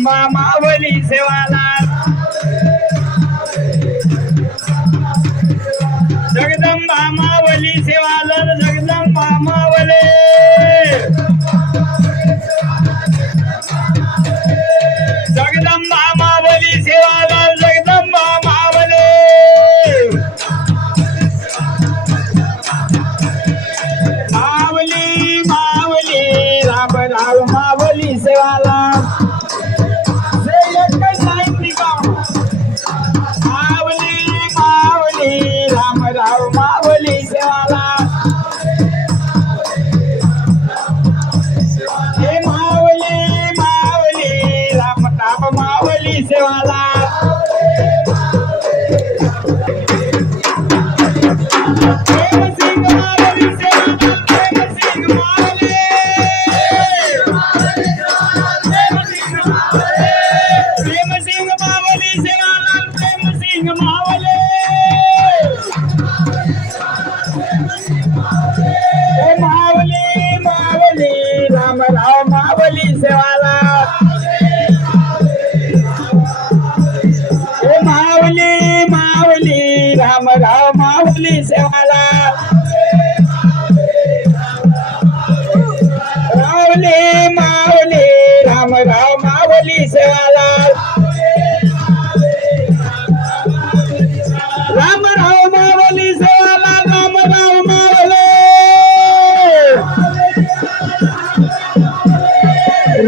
जगदंबा मावली सेवाला जगदंबा मावली सेवाला जगदंबा मावले जगदंबा मावली सेवाला जगदंबा मावले मावली मावली राम राम मावली सेवाला मावली मावली राम राम मावली सेवाला हे मावली मावली राम राम मावली सेवाला प्रेम सिंग मावली सेवाला प्रेम सिंग मावली प्रेम सिंग मावली सेवाला प्रेम सिंग मावले हे मावली मावली राम राम मावली सेवाला हे मावली मावली राम राम मावली सेवाला मावली मावली राम राम मावली सेवाला राम राम मावली सेवाला राम राम मावले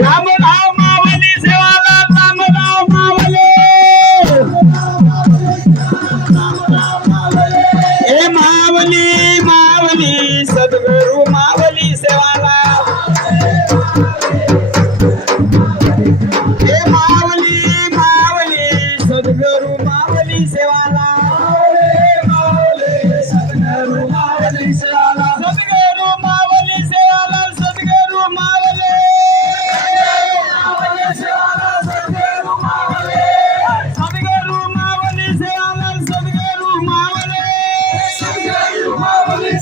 राम राम मावली सेवाला राम राम मावले हे मावली मावली सद्गुरु मावली सेवाला हे मावली मावली सद्गुरु मावली सेवाला सद्गुरु मावली सेवाला सद्गुरु मावली सेवाला सद्गुरु मावले सद्गुरु मावले सद्गुरु मावली सेवाला सद्गुरु मावले सद्गुरु मावली